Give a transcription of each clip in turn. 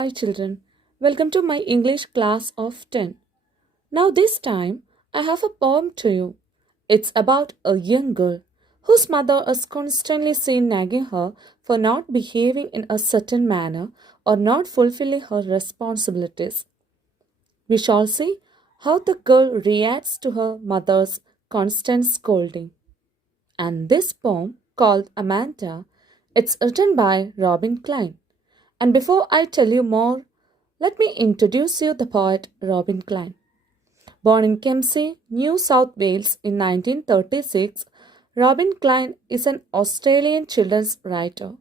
Hi children, welcome to my English class of 10. Now this time I have a poem to you. It's about a young girl whose mother is constantly seen nagging her for not behaving in a certain manner or not fulfilling her responsibilities. We shall see how the girl reacts to her mother's constant scolding. And this poem called Amanda, it's written by Robin Klein. And before I tell you more, let me introduce you the poet Robin Klein. Born in Kempsey, New South Wales in 1936, Robin Klein is an Australian children's writer.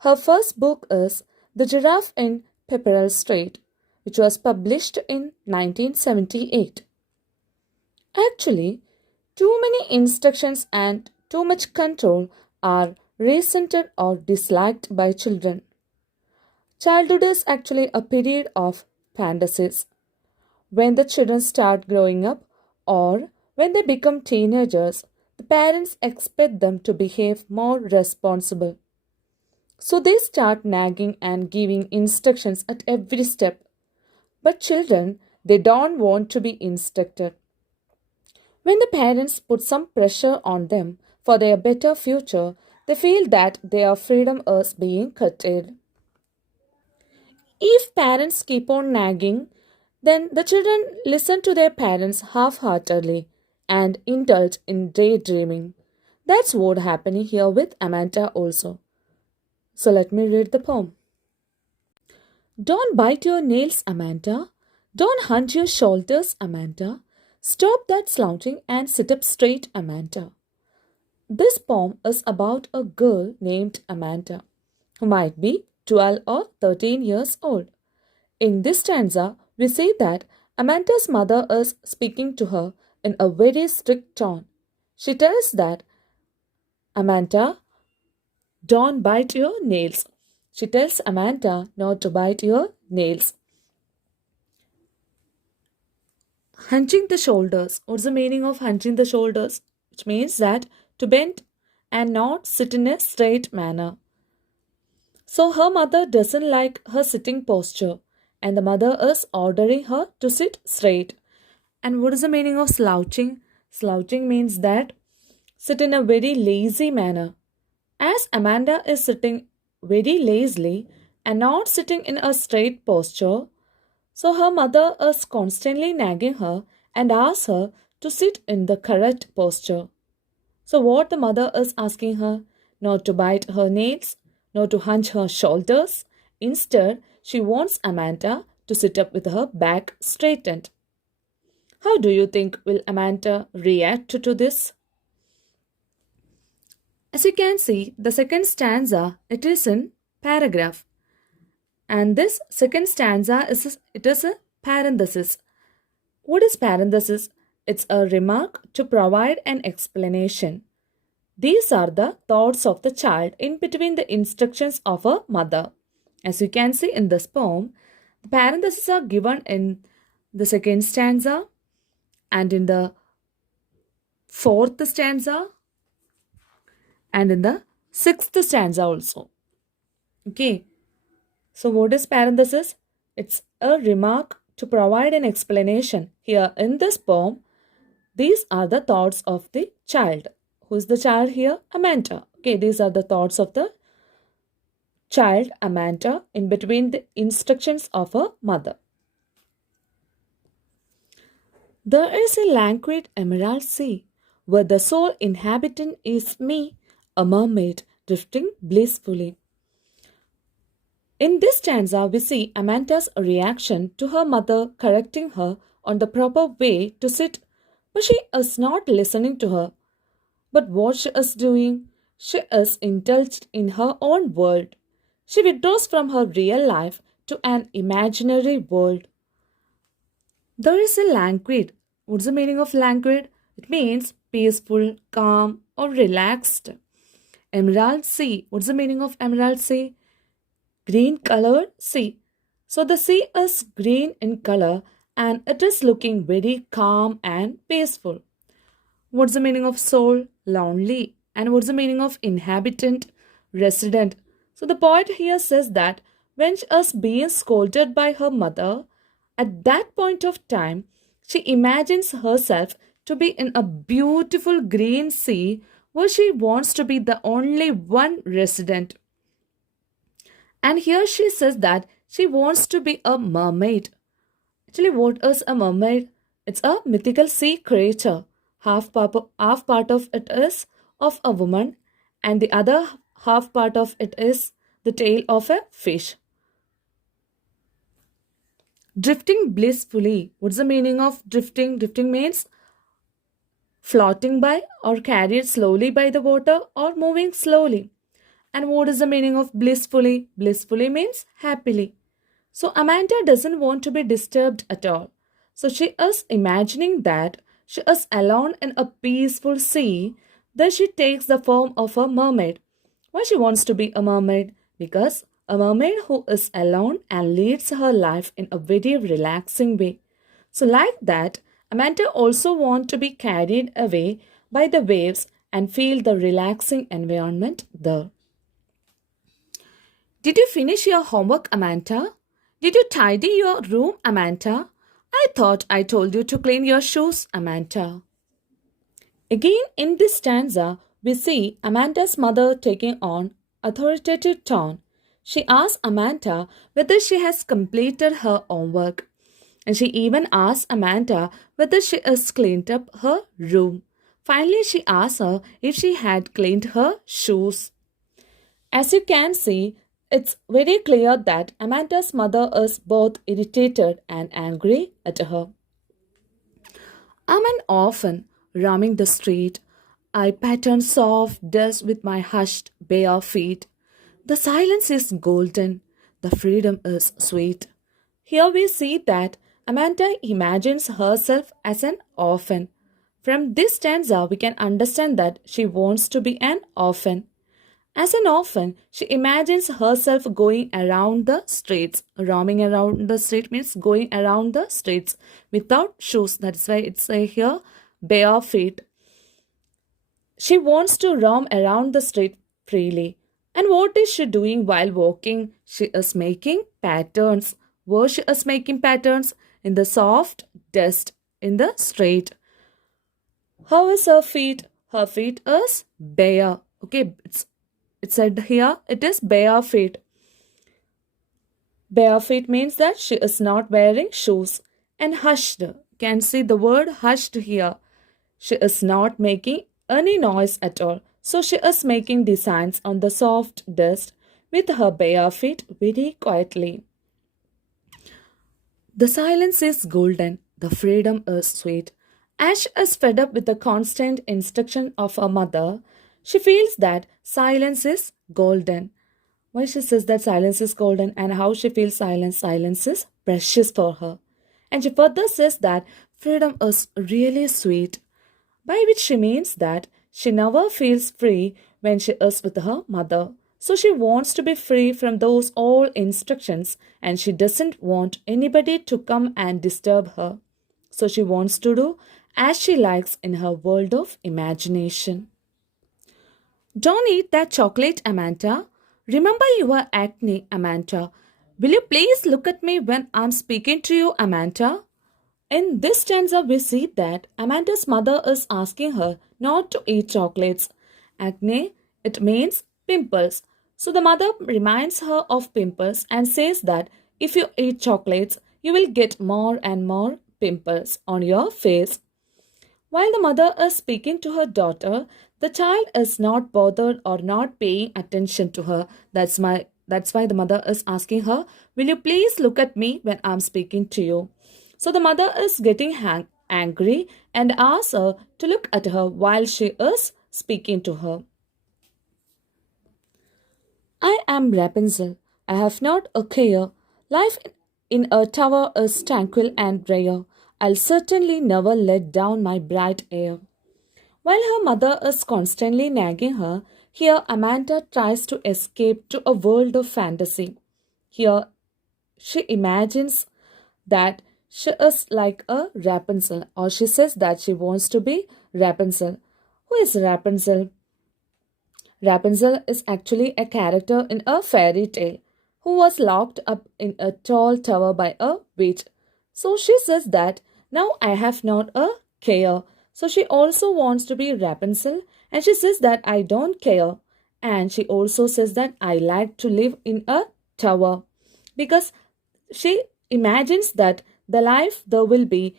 Her first book is The Giraffe in Pepperell Street, which was published in 1978. Actually, too many instructions and too much control are resented or disliked by children. Childhood is actually a period of fantasies. When the children start growing up or when they become teenagers, the parents expect them to behave more responsible. So they start nagging and giving instructions at every step. But children, they don't want to be instructed. When the parents put some pressure on them for their better future, they feel that their freedom is being curtailed. If parents keep on nagging, then the children listen to their parents half heartedly and indulge in daydreaming. That's what happening here with Amanda also. So let me read the poem. Don't bite your nails, Amanda. Don't hunch your shoulders, Amanda. Stop that slouching and sit up straight, Amanda. This poem is about a girl named Amanda, who might be 12 or 13 years old. In this stanza, we see that Amanda's mother is speaking to her in a very strict tone. She tells that Amanda, don't bite your nails. She tells Amanda not to bite your nails. Hunching the shoulders. What's the meaning of hunching the shoulders? Which means that to bend and not sit in a straight manner. So her mother doesn't like her sitting posture, and the mother is ordering her to sit straight. And what is the meaning of slouching? Slouching means that sit in a very lazy manner. As Amanda is sitting very lazily and not sitting in a straight posture, so her mother is constantly nagging her and asks her to sit in the correct posture. So, what the mother is asking her? Not to bite her nails, not to hunch her shoulders. Instead, she wants Amanda to sit up with her back straightened. How do you think will Amanda react to this? As you can see, the second stanza it is in paragraph, and this second stanza is a parenthesis. What is parenthesis? It's a remark to provide an explanation. These are the thoughts of the child in between the instructions of a mother. As you can see in this poem, the parentheses are given in the second stanza and in the fourth stanza and in the sixth stanza also. Okay, so what is parenthesis? It's a remark to provide an explanation. Here in this poem, these are the thoughts of the child. Who's the child here? Amanda. Okay, these are the thoughts of the child Amanda in between the instructions of her mother. There is a languid emerald sea where the sole inhabitant is me, a mermaid drifting blissfully. In this stanza, we see Amanda's reaction to her mother correcting her on the proper way to sit, but she is not listening to her. But what she is doing? She is indulged in her own world. She withdraws from her real life to an imaginary world. There is a languid. What's the meaning of languid? It means peaceful, calm, or relaxed. Emerald sea. What's the meaning of emerald sea? Green colored sea. So the sea is green in color and it is looking very calm and peaceful. What's the meaning of soul? Lonely. And what's the meaning of inhabitant? Resident. So the poet here says that when she was being scolded by her mother, at that point of time, she imagines herself to be in a beautiful green sea where she wants to be the only one resident. And here she says that she wants to be a mermaid. Actually, what is a mermaid? It's a mythical sea creature. Half part of it is of a woman, and the other half part of it is the tail of a fish. Drifting blissfully. What's the meaning of drifting? Drifting means floating by or carried slowly by the water or moving slowly. And what is the meaning of blissfully? Blissfully means happily. So Amanda doesn't want to be disturbed at all. So she is imagining that she is alone in a peaceful sea. Then she takes the form of a mermaid. Why she wants to be a mermaid? Because a mermaid who is alone and leads her life in a very relaxing way. So like that, Amanda also wants to be carried away by the waves and feel the relaxing environment there. Did you finish your homework, Amanda? Did you tidy your room, Amanda? I thought I told you to clean your shoes, Amanda. Again, in this stanza, we see Amanda's mother taking on authoritative tone. She asks Amanda whether she has completed her homework. And she even asks Amanda whether she has cleaned up her room. Finally, she asks her if she had cleaned her shoes. As you can see, it's very clear that Amanda's mother is both irritated and angry at her. I'm an orphan roaming the street. I pattern soft dust with my hushed bare feet. The silence is golden, the freedom is sweet. Here we see that Amanda imagines herself as an orphan. From this stanza, we can understand that she wants to be an orphan. As an orphan, she imagines herself going around the streets. Roaming around the street means going around the streets without shoes. That's why it's here bare feet. She wants to roam around the street freely. And what is she doing while walking? She is making patterns. Where she is making patterns? In the soft dust in the street. How is her feet? Her feet is bare. Okay, it said here it is bare feet. Bare feet means that she is not wearing shoes. And hushed. Can see the word hushed here. She is not making any noise at all. So she is making designs on the soft dust with her bare feet very quietly. The silence is golden, the freedom is sweet. As she is fed up with the constant instruction of her mother, she feels that silence is golden. Why she says that silence is golden and how she feels silence is precious for her. And she further says that freedom is really sweet, by which she means that she never feels free when she is with her mother. So she wants to be free from those all instructions and she doesn't want anybody to come and disturb her. So she wants to do as she likes in her world of imagination. Don't eat that chocolate, Amanda. Remember your acne, Amanda. Will you please look at me when I'm speaking to you, Amanda? In this stanza, we see that Amanda's mother is asking her not to eat chocolates. Acne, it means pimples. So the mother reminds her of pimples and says that if you eat chocolates, you will get more and more pimples on your face. While the mother is speaking to her daughter, the child is not bothered or not paying attention to her. That's why the mother is asking her, "Will you please look at me when I'm speaking to you?" So the mother is getting angry and asks her to look at her while she is speaking to her. I am Rapunzel. I have not a care. Life in a tower is tranquil and rare. I'll certainly never let down my bright air. While her mother is constantly nagging her, here Amanda tries to escape to a world of fantasy. Here she imagines that she is like a Rapunzel, or she says that she wants to be Rapunzel. Who is Rapunzel? Rapunzel is actually a character in a fairy tale who was locked up in a tall tower by a witch. So she says that now I have not a care. So she also wants to be Rapunzel, and she says that I don't care. And she also says that I like to live in a tower because she imagines that the life there will be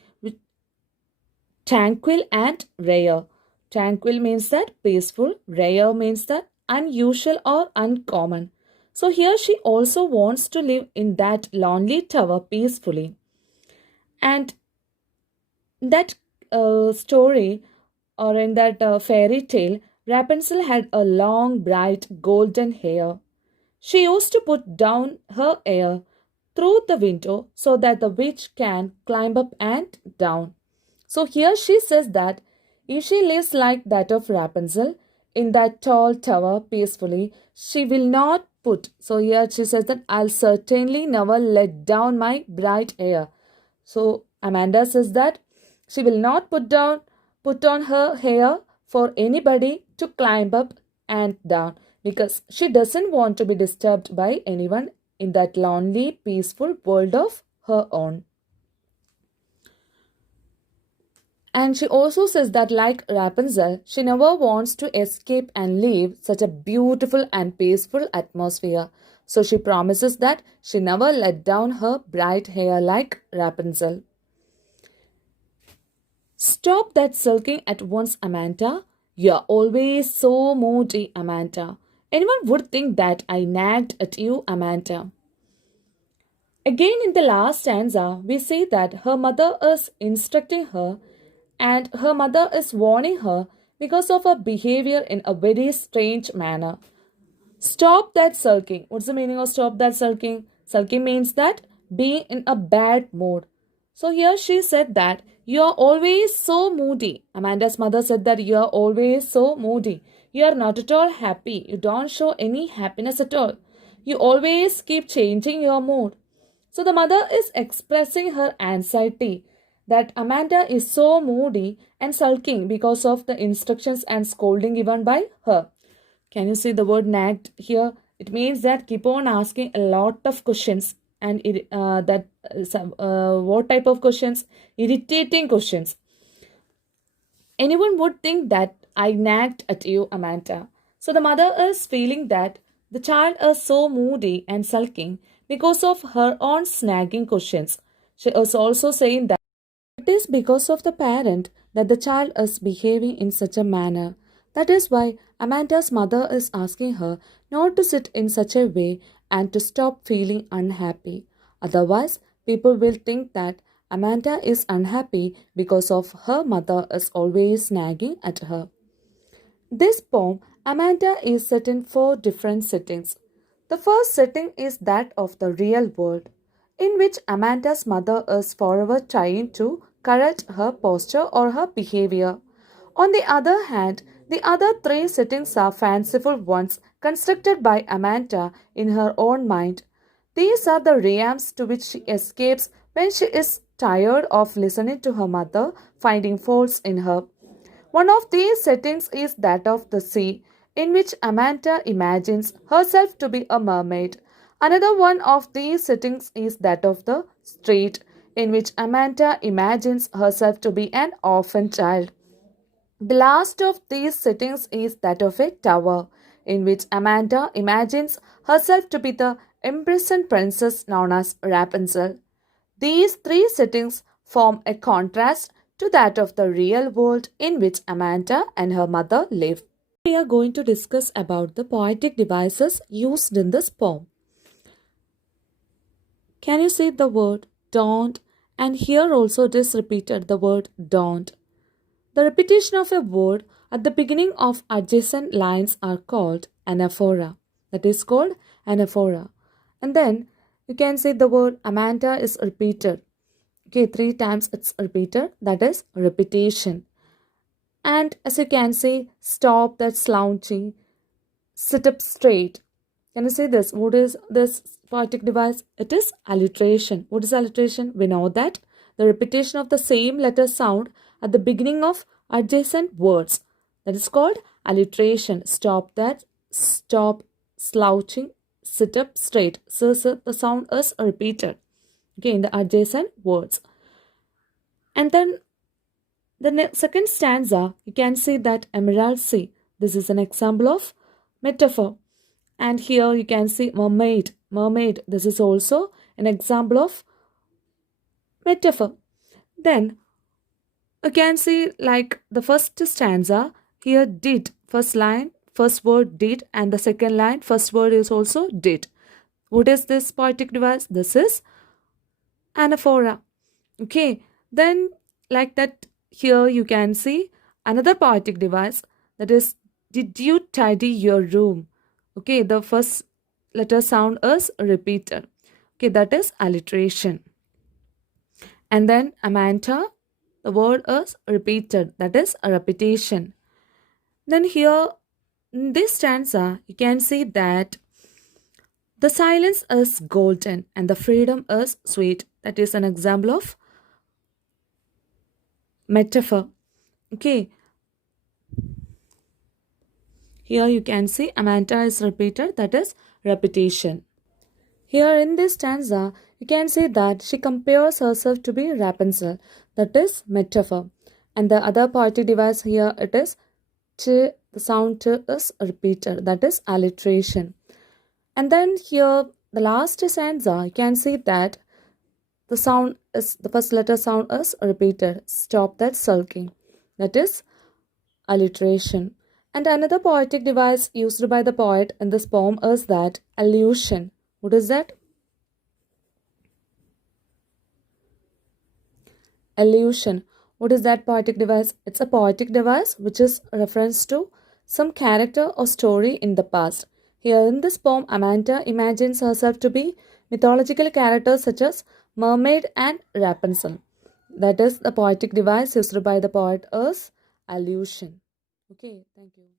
tranquil and rare. Tranquil means that peaceful, rare means that unusual or uncommon. So here she also wants to live in that lonely tower peacefully. And that story or in that fairy tale, Rapunzel had a long, bright, golden hair. She used to put down her hair through the window so that the witch can climb up and down. So here she says that if she lives like that of Rapunzel in that tall tower peacefully, she will not put. So here she says that I'll certainly never let down my bright hair. So Amanda says that she will not put on her hair for anybody to climb up and down because she doesn't want to be disturbed by anyone in that lonely, peaceful world of her own. And she also says that, like Rapunzel, she never wants to escape and leave such a beautiful and peaceful atmosphere. So she promises that she never let down her bright hair like Rapunzel. Stop that sulking at once, Amanda. You're always so moody, Amanda. Anyone would think that I nagged at you, Amanda. Again, in the last stanza, we see that her mother is instructing her and her mother is warning her because of her behavior in a very strange manner. Stop that sulking. What's the meaning of stop that sulking? Sulking means that being in a bad mood. So here she said that you are always so moody. Amanda's mother said that you are always so moody. You are not at all happy. You don't show any happiness at all. You always keep changing your mood. So the mother is expressing her anxiety that Amanda is so moody and sulking because of the instructions and scolding given by her. Can you see the word nagged here? It means that keep on asking a lot of questions and what type of questions? Irritating questions. Anyone would think that I nagged at you, Amanda. So the mother is feeling that the child is so moody and sulking because of her own snagging questions. She is also saying that it is because of the parent that the child is behaving in such a manner. That is why Amanda's mother is asking her not to sit in such a way and to stop feeling unhappy. Otherwise, people will think that Amanda is unhappy because of her mother is always nagging at her. This poem, Amanda is set in four different settings. The first setting is that of the real world, in which Amanda's mother is forever trying to correct her posture or her behavior. On the other hand, the other three settings are fanciful ones constructed by Amanda in her own mind. These are the realms to which she escapes when she is tired of listening to her mother finding faults in her. One of these settings is that of the sea, in which Amanda imagines herself to be a mermaid. Another one of these settings is that of the street, in which Amanda imagines herself to be an orphan child. The last of these settings is that of a tower, in which Amanda imagines herself to be the imprisoned princess known as Rapunzel. These three settings form a contrast to that of the real world in which Amanda and her mother live. We are going to discuss about the poetic devices used in this poem. Can you see the word don't? And here also it is repeated the word don't. The repetition of a word at the beginning of adjacent lines are called anaphora. That is called anaphora. And then you can say the word Amanda is repeated. Okay, 3 times it's repeated. That is repetition. And as you can see, stop, that's slouching, sit up straight. Can you say this? What is this poetic device? It is alliteration. What is alliteration? We know that the repetition of the same letter sound at the beginning of adjacent words. That is called alliteration. Stop that, stop slouching, sit up straight. So, the sound is repeated. Okay, in the adjacent words. And then the second stanza, you can see that emerald sea. This is an example of metaphor. And here you can see mermaid. Mermaid. This is also an example of metaphor. Then you can see like the first stanza here did. First line, first word did, and the second line, first word is also did. What is this poetic device? This is anaphora. Okay, then like that here you can see another poetic device, that is did you tidy your room? Okay, the first letter sound is repeated. Okay, that is alliteration. And then Amanta, the word is repeated, that is a repetition. Then here in this stanza you can see that the silence is golden and the freedom is sweet. That is an example of metaphor. Okay, here you can see Amanta is repeated, that is repetition. Here in this stanza, you can see that she compares herself to be Rapunzel, that is metaphor. And the other poetic device here, it is t, the sound t is repeated, that is alliteration. And then here, the last stanza, you can see that the first letter sound is repeated. Stop that sulking, that is alliteration. And another poetic device used by the poet in this poem is that allusion. What is that? Allusion. What is that poetic device? It's a poetic device which is a reference to some character or story in the past. Here in this poem, Amanda imagines herself to be mythological characters such as Mermaid and Rapunzel. That is the poetic device used by the poet as allusion. Okay, thank you.